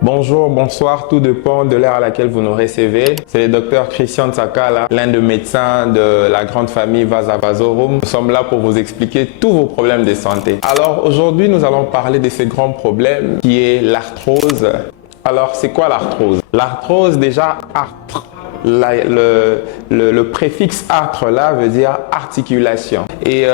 Bonjour, bonsoir, tout dépend de l'heure à laquelle vous nous recevez. C'est le docteur Christian Tsakala, l'un des médecins de la grande famille Vaza Vazorum. Nous sommes là pour vous expliquer tous vos problèmes de santé. Alors aujourd'hui, nous allons parler de ce grand problème qui est l'arthrose. Alors, c'est quoi l'arthrose? L'arthrose, déjà, le préfixe artre là veut dire articulation. Et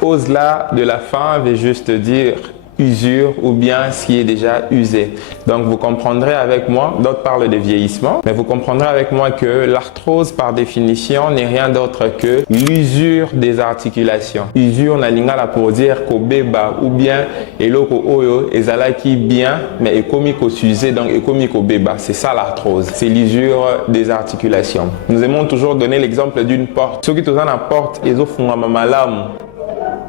ose là de la fin veut juste dire usure ou bien ce qui est déjà usé. Donc vous comprendrez avec moi, d'autres parlent de vieillissement, mais vous comprendrez avec moi que l'arthrose par définition n'est rien d'autre que l'usure des articulations. Usure na lingala pour dire ko beba ou bien eloko oyo ezalaki bien mais ekomi ko s'user donc ekomi ko beba. C'est ça l'arthrose, c'est l'usure des articulations. Nous aimons toujours donner l'exemple d'une porte. Ceux qui ont une porte, ils ont fait un malamu.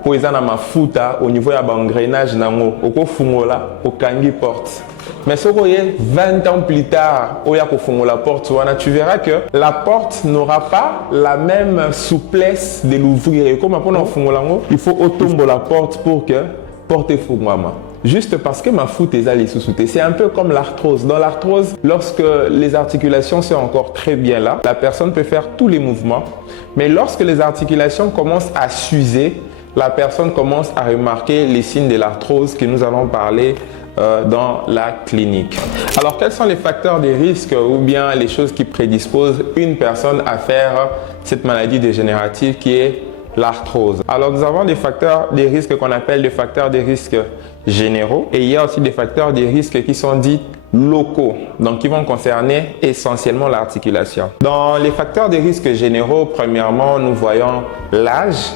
Pour les mafuta au niveau de l'engrenage nango oko fungola okangi porte. Mais ce que 20 ans plus tard, la porte, tu verras que la porte n'aura pas la même souplesse de l'ouvrir. Et comme il faut automber la porte pour que porte fungama. Juste parce que ma foot est allée sous-souter. C'est un peu comme l'arthrose. Dans l'arthrose, lorsque les articulations sont encore très bien là, la personne peut faire tous les mouvements. Mais lorsque les articulations commencent à s'user, la personne commence à remarquer les signes de l'arthrose que nous allons parler dans la clinique. Alors, quels sont les facteurs de risque ou bien les choses qui prédisposent une personne à faire cette maladie dégénérative qui est l'arthrose? Alors, nous avons des facteurs de risque qu'on appelle des facteurs de risque généraux et il y a aussi des facteurs de risque qui sont dits locaux, donc qui vont concerner essentiellement l'articulation. Dans les facteurs de risque généraux, premièrement, nous voyons l'âge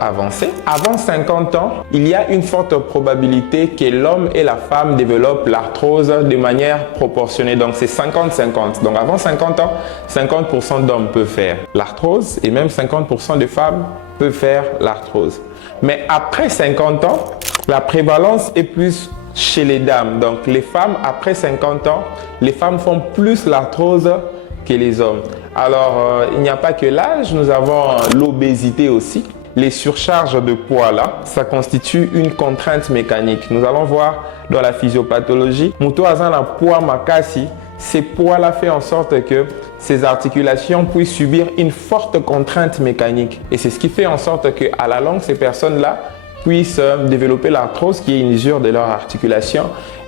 avancé. Avant 50 ans, il y a une forte probabilité que l'homme et la femme développent l'arthrose de manière proportionnée. Donc c'est 50-50. Donc avant 50 ans, 50% d'hommes peuvent faire l'arthrose et même 50% de femmes peuvent faire l'arthrose. Mais après 50 ans, la prévalence est plus chez les dames. Donc les femmes après 50 ans, les femmes font plus l'arthrose que les hommes. Alors il n'y a pas que l'âge, nous avons l'obésité aussi. Les surcharges de poids là, ça constitue une contrainte mécanique. Nous allons voir dans la physiopathologie, muto azana poids makasi, ces poids là fait en sorte que ces articulations puissent subir une forte contrainte mécanique. Et c'est ce qui fait en sorte que à la longue, ces personnes là puissent développer l'arthrose qui est une usure de leur articulation.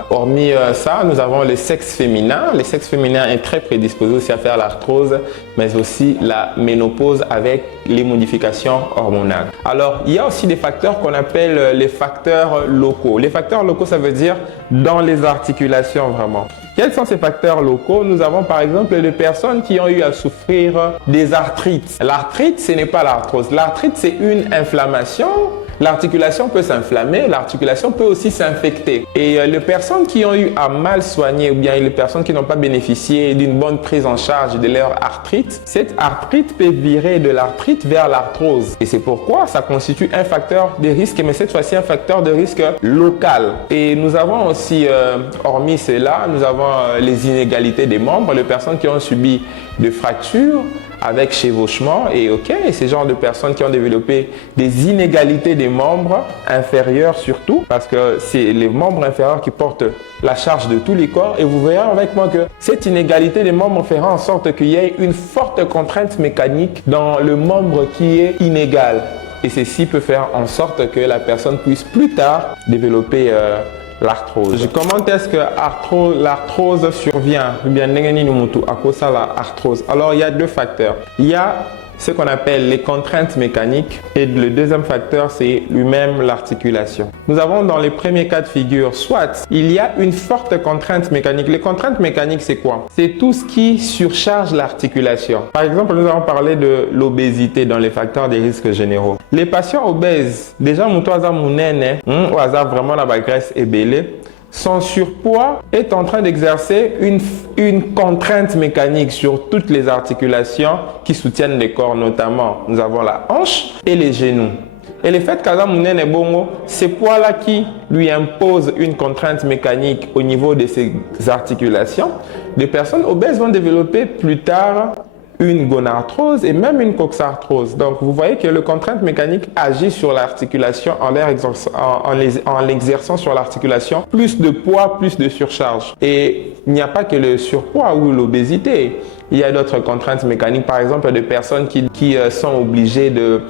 Hormis ça, nous avons le sexe féminin. Le sexe féminin est très prédisposé aussi à faire l'arthrose, mais aussi la ménopause avec les modifications hormonales. Alors, il y a aussi des facteurs qu'on appelle les facteurs locaux. Les facteurs locaux, ça veut dire dans les articulations vraiment. Quels sont ces facteurs locaux? Nous avons par exemple des personnes qui ont eu à souffrir des arthrites. L'arthrite, ce n'est pas l'arthrose. L'arthrite, c'est une inflammation. L'articulation peut s'inflammer, l'articulation peut aussi s'infecter. Et les personnes qui ont eu à mal soigner ou bien les personnes qui n'ont pas bénéficié d'une bonne prise en charge de leur arthrite, cette arthrite peut virer de l'arthrite vers l'arthrose. Et c'est pourquoi ça constitue un facteur de risque, mais cette fois-ci un facteur de risque local. Et nous avons aussi, hormis cela, nous avons les inégalités des membres, les personnes qui ont subi des fractures avec chevauchement et ces genres de personnes qui ont développé des inégalités des membres inférieurs surtout parce que c'est les membres inférieurs qui portent la charge de tous les corps et vous verrez avec moi que cette inégalité des membres fera en sorte qu'il y ait une forte contrainte mécanique dans le membre qui est inégal et ceci peut faire en sorte que la personne puisse plus tard développer l'arthrose. Comment est-ce que l'arthrose survient? Alors, il y a deux facteurs. Il y a ce qu'on appelle les contraintes mécaniques et le deuxième facteur, c'est lui-même l'articulation. Nous avons dans les premiers cas de figure, soit il y a une forte contrainte mécanique. Les contraintes mécaniques, c'est quoi? C'est tout ce qui surcharge l'articulation. Par exemple, nous avons parlé de l'obésité dans les facteurs des risques généraux. Les patients obèses, déjà, ou vraiment la graisse est belée, son surpoids est en train d'exercer une contrainte mécanique sur toutes les articulations qui soutiennent le corps, notamment nous avons la hanche et les genoux. Et le fait qu'Azamounen est bongo, ces poids-là qui lui imposent une contrainte mécanique au niveau de ses articulations, les personnes obèses vont développer plus tard une gonarthrose et même une coxarthrose. Donc, vous voyez que le contrainte mécanique agit sur l'articulation en l'exerçant sur l'articulation. Plus de poids, plus de surcharge. Et il n'y a pas que le surpoids ou l'obésité. Il y a d'autres contraintes mécaniques, par exemple, des personnes qui sont obligées de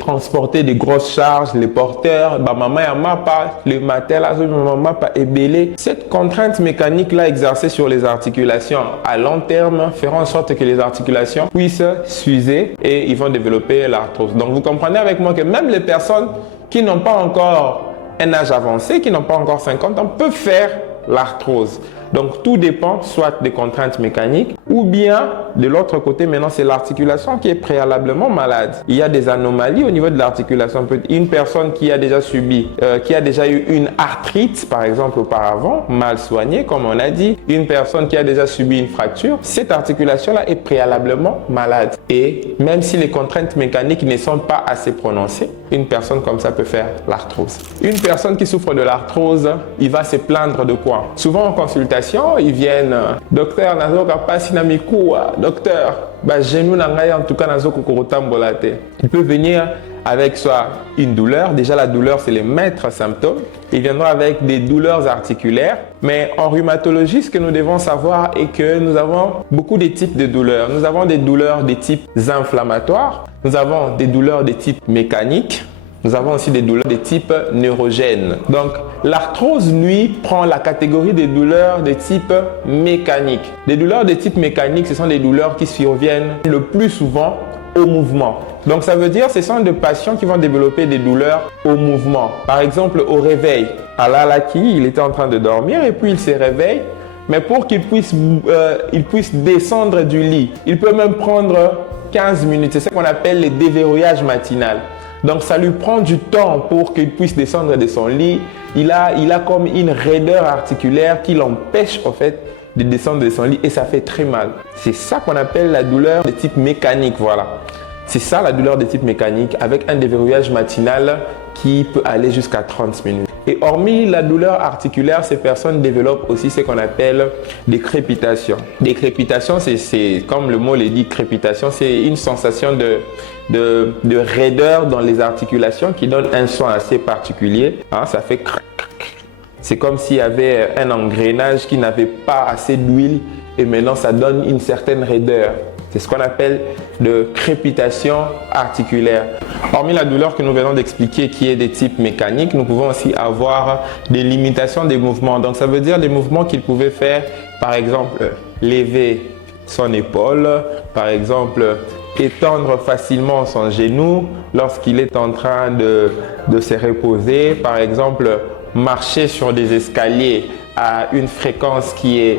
transporter des grosses charges, les porteurs, maman et mapa, le matin, maman pas ébélé. Cette contrainte mécanique-là exercée sur les articulations à long terme fera en sorte que les articulations puissent s'user et ils vont développer l'arthrose. Donc vous comprenez avec moi que même les personnes qui n'ont pas encore un âge avancé, qui n'ont pas encore 50 ans, peuvent faire l'arthrose. Donc tout dépend soit des contraintes mécaniques ou bien de l'autre côté, maintenant c'est l'articulation qui est préalablement malade. Il y a des anomalies au niveau de l'articulation. Une personne qui a déjà subi, qui a déjà eu une arthrite par exemple auparavant, mal soignée comme on a dit, une personne qui a déjà subi une fracture, cette articulation-là est préalablement malade. Et même si les contraintes mécaniques ne sont pas assez prononcées, une personne comme ça peut faire l'arthrose. Une personne qui souffre de l'arthrose, il va se plaindre de quoi? Souvent en consultation, ils viennent, docteur, nazoka pasi na mikuwa, docteur, genou na ngai en tout cas nazoko kotambola te. Il peut venir avec soit une douleur, déjà la douleur c'est le maître symptôme. Il viendra avec des douleurs articulaires, mais en rhumatologie, ce que nous devons savoir est que nous avons beaucoup de types de douleurs. Nous avons des douleurs de type inflammatoire, nous avons des douleurs de type mécanique, nous avons aussi des douleurs de type neurogène. Donc, l'arthrose, lui, prend la catégorie des douleurs de type mécanique. Les douleurs de type mécanique, ce sont des douleurs qui surviennent le plus souvent au mouvement. Donc, ça veut dire que ce sont des patients qui vont développer des douleurs au mouvement. Par exemple, au réveil. Alalaki, il était en train de dormir et puis il se réveille. Mais pour qu'il puisse descendre du lit, il peut même prendre 15 minutes. C'est ce qu'on appelle le déverrouillage matinal. Donc, ça lui prend du temps pour qu'il puisse descendre de son lit. Il a comme une raideur articulaire qui l'empêche, en fait, de descendre de son lit et ça fait très mal. C'est ça qu'on appelle la douleur de type mécanique, voilà. C'est ça la douleur de type mécanique avec un déverrouillage matinal qui peut aller jusqu'à 30 minutes. Et hormis la douleur articulaire, ces personnes développent aussi ce qu'on appelle des crépitations. Des crépitations, c'est comme le mot le dit, crépitation, c'est une sensation de raideur dans les articulations qui donne un son assez particulier. Hein, ça fait crac, crac, crac. C'est comme s'il y avait un engrenage qui n'avait pas assez d'huile et maintenant ça donne une certaine raideur. C'est ce qu'on appelle de crépitation articulaire. Hormis la douleur que nous venons d'expliquer qui est de type mécanique, nous pouvons aussi avoir des limitations des mouvements. Donc ça veut dire des mouvements qu'il pouvait faire, par exemple, lever son épaule, par exemple, étendre facilement son genou lorsqu'il est en train de se reposer, par exemple, marcher sur des escaliers à une fréquence qui est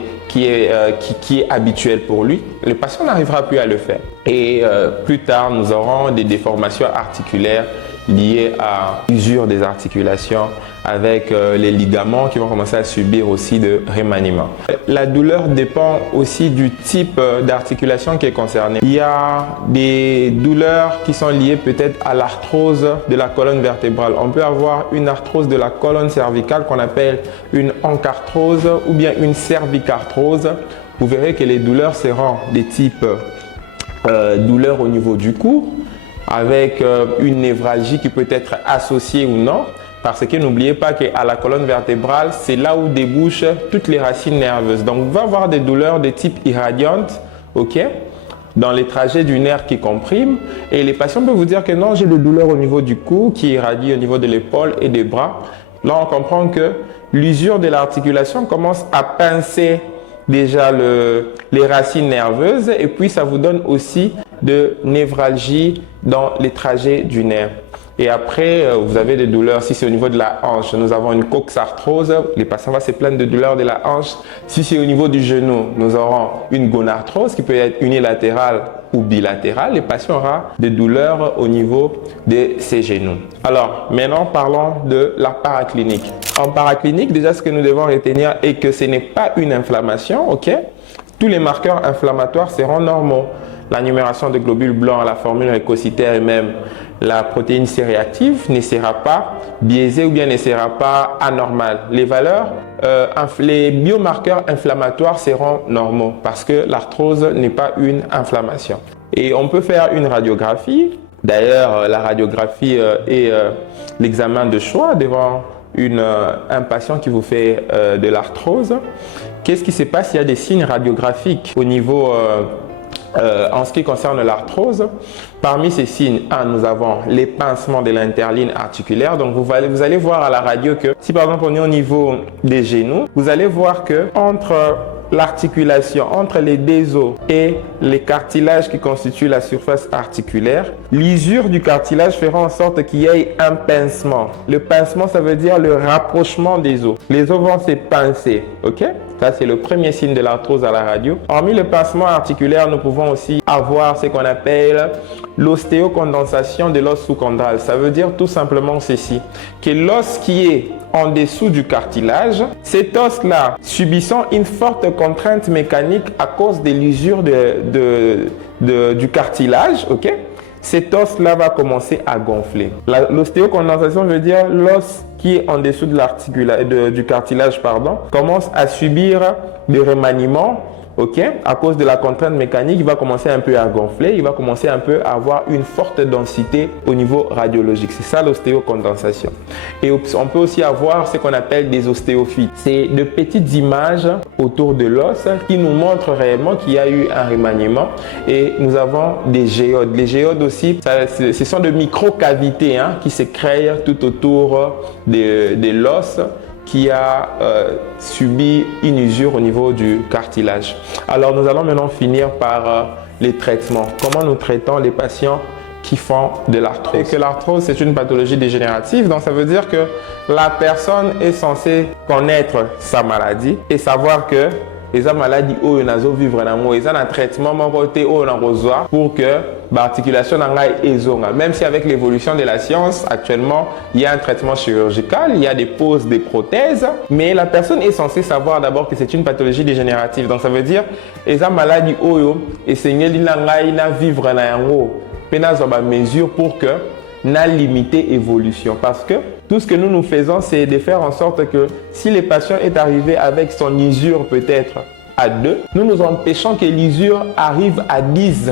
habituelle pour lui, le patient n'arrivera plus à le faire. Et plus tard, nous aurons des déformations articulaires liées à l'usure des articulations avec les ligaments qui vont commencer à subir aussi de remaniement. La douleur dépend aussi du type d'articulation qui est concerné. Il y a des douleurs qui sont liées peut-être à l'arthrose de la colonne vertébrale. On peut avoir une arthrose de la colonne cervicale qu'on appelle une oncarthrose ou bien une cervicarthrose. Vous verrez que les douleurs seront des types douleurs au niveau du cou avec une névralgie qui peut être associée ou non. Parce que n'oubliez pas qu'à la colonne vertébrale, c'est là où débouchent toutes les racines nerveuses. Donc, vous allez avoir des douleurs de type irradiante, ok, dans les trajets du nerf qui comprime. Et les patients peuvent vous dire que non, j'ai des douleurs au niveau du cou, qui irradient au niveau de l'épaule et des bras. Là, on comprend que l'usure de l'articulation commence à pincer déjà les racines nerveuses et puis ça vous donne aussi de névralgie dans les trajets du nerf. Et après, vous avez des douleurs, si c'est au niveau de la hanche, nous avons une coxarthrose, les patients vont se plaindre de douleurs de la hanche. Si c'est au niveau du genou, nous aurons une gonarthrose qui peut être unilatérale ou bilatérale. Les patients auront des douleurs au niveau de ses genoux. Alors, maintenant, parlons de la paraclinique. En paraclinique, déjà, ce que nous devons retenir est que ce n'est pas une inflammation, ok? Tous les marqueurs inflammatoires seront normaux. La numération de globules blancs, la formule leucocytaire est même la protéine C réactive ne sera pas biaisée ou bien ne sera pas anormale. Les valeurs, les biomarqueurs inflammatoires seront normaux parce que l'arthrose n'est pas une inflammation. Et on peut faire une radiographie. D'ailleurs, la radiographie est l'examen de choix devant un patient qui vous fait de l'arthrose. Qu'est-ce qui se passe? Il y a des signes radiographiques au niveau en ce qui concerne l'arthrose. Parmi ces signes, nous avons les pincements de l'interligne articulaire. Donc, vous allez voir à la radio que si par exemple on est au niveau des genoux, vous allez voir que entre l'articulation, entre les deux os et les cartilages qui constituent la surface articulaire, l'usure du cartilage fera en sorte qu'il y ait un pincement. Le pincement, ça veut dire le rapprochement des os. Les os vont se pincer, ok? Ça, c'est le premier signe de l'arthrose à la radio. Hormis le pincement articulaire, nous pouvons aussi avoir ce qu'on appelle l'ostéocondensation de l'os sous-chondral. Ça veut dire tout simplement ceci, que l'os qui est en dessous du cartilage, cet os-là subissant une forte contrainte mécanique à cause de l'usure du cartilage, ok? Cet os-là va commencer à gonfler. L'ostéocondensation veut dire l'os qui est en dessous du cartilage, commence à subir des remaniements. Ok, à cause de la contrainte mécanique, il va commencer un peu à gonfler, il va commencer un peu à avoir une forte densité au niveau radiologique. C'est ça l'ostéocondensation. Et on peut aussi avoir ce qu'on appelle des ostéophytes. C'est de petites images autour de l'os qui nous montrent réellement qu'il y a eu un remaniement. Et nous avons des géodes. Les géodes aussi, ce sont de micro-cavités qui se créent tout autour de l'os qui a subi une usure au niveau du cartilage. Alors, nous allons maintenant finir par les traitements. Comment nous traitons les patients qui font de l'arthrose? Et que l'arthrose, c'est une pathologie dégénérative, donc ça veut dire que la personne est censée connaître sa maladie et savoir que les maladies où ils ont vivre dans ils ont un traitement côté où on pour que l'articulation n'aille même si avec l'évolution de la science actuellement il y a un traitement chirurgical, il y a des poses des prothèses, mais la personne est censée savoir d'abord que c'est une pathologie dégénérative. Donc ça veut dire les maladies où et c'est vivre dans mesure pour que n'a limité l'évolution, parce que tout ce que nous faisons, c'est de faire en sorte que si le patient est arrivé avec son usure peut-être à 2, nous nous empêchons que l'usure arrive à 10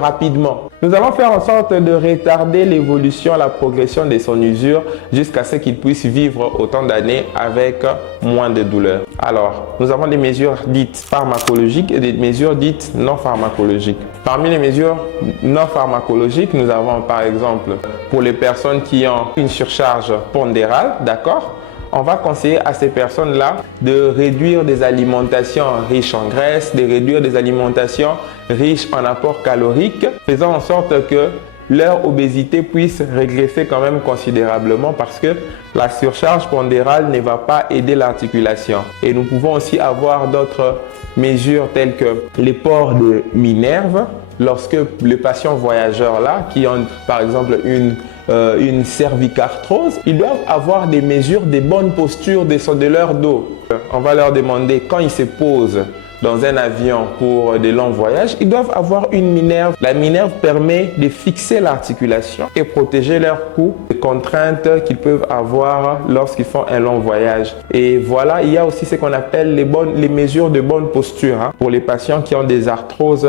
rapidement. Nous allons faire en sorte de retarder l'évolution, la progression de son usure jusqu'à ce qu'il puisse vivre autant d'années avec moins de douleur. Alors, nous avons des mesures dites pharmacologiques et des mesures dites non pharmacologiques. Parmi les mesures non pharmacologiques, nous avons par exemple pour les personnes qui ont une surcharge pondérale, d'accord? On va conseiller à ces personnes-là de réduire des alimentations riches en graisse, de réduire des alimentations riches en apports caloriques, faisant en sorte que leur obésité puisse régresser quand même considérablement parce que la surcharge pondérale ne va pas aider l'articulation. Et nous pouvons aussi avoir d'autres mesures telles que les ports de Minerve, lorsque les patients voyageurs là, qui ont par exemple une cervicarthrose, ils doivent avoir des mesures de bonne posture de leur dos. On va leur demander quand ils se posent dans un avion pour des longs voyages, ils doivent avoir une minerve. La minerve permet de fixer l'articulation et protéger leur cou des contraintes qu'ils peuvent avoir lorsqu'ils font un long voyage. Et voilà, il y a aussi ce qu'on appelle les mesures de bonne posture pour les patients qui ont des arthroses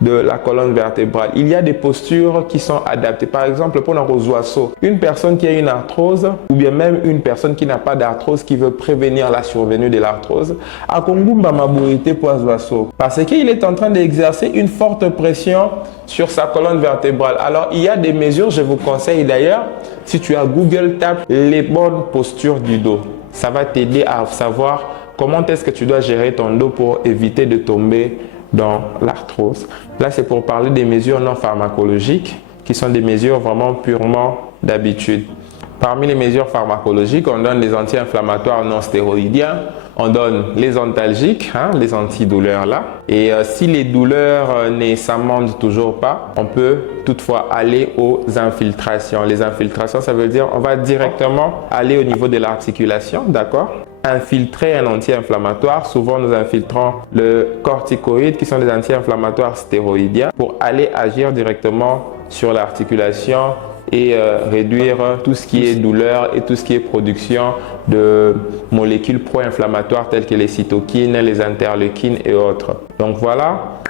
de la colonne vertébrale. Il y a des postures qui sont adaptées. Par exemple, pour nos oiseaux, une personne qui a une arthrose ou bien même une personne qui n'a pas d'arthrose qui veut prévenir la survenue de l'arthrose, à Kongumba Mabourité parce qu'il est en train d'exercer une forte pression sur sa colonne vertébrale. Alors, il y a des mesures, je vous conseille d'ailleurs, si tu as Google, tape les bonnes postures du dos. Ça va t'aider à savoir comment est-ce que tu dois gérer ton dos pour éviter de tomber dans l'arthrose. Là, c'est pour parler des mesures non pharmacologiques qui sont des mesures vraiment purement d'habitude. Parmi les mesures pharmacologiques, on donne les anti-inflammatoires non stéroïdiens, on donne les antalgiques, les antidouleurs là. Et si les douleurs ne s'amendent toujours pas, on peut toutefois aller aux infiltrations. Les infiltrations, ça veut dire on va directement aller au niveau de l'articulation, d'accord? Infiltrer un anti-inflammatoire, souvent nous infiltrons le corticoïde qui sont des anti-inflammatoires stéroïdiens pour aller agir directement sur l'articulation et réduire tout ce qui est douleur et tout ce qui est production de molécules pro-inflammatoires telles que les cytokines, les interleukines et autres. Donc voilà.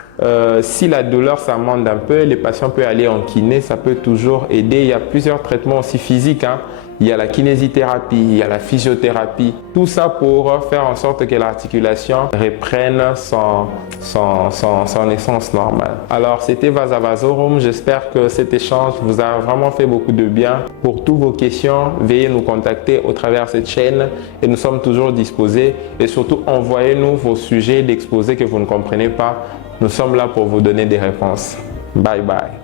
Si la douleur s'amende un peu, les patients peuvent aller en kiné, ça peut toujours aider. Il y a plusieurs traitements aussi physiques, hein. Il y a la kinésithérapie, il y a la physiothérapie, tout ça pour faire en sorte que l'articulation reprenne son essence normale. Alors c'était Vasa Vasorum, j'espère que cet échange vous a vraiment fait beaucoup de bien. Pour toutes vos questions, veuillez nous contacter au travers de cette chaîne et nous sommes toujours disposés. Et surtout, envoyez-nous vos sujets d'exposés que vous ne comprenez pas. Nous sommes là pour vous donner des réponses. Bye bye.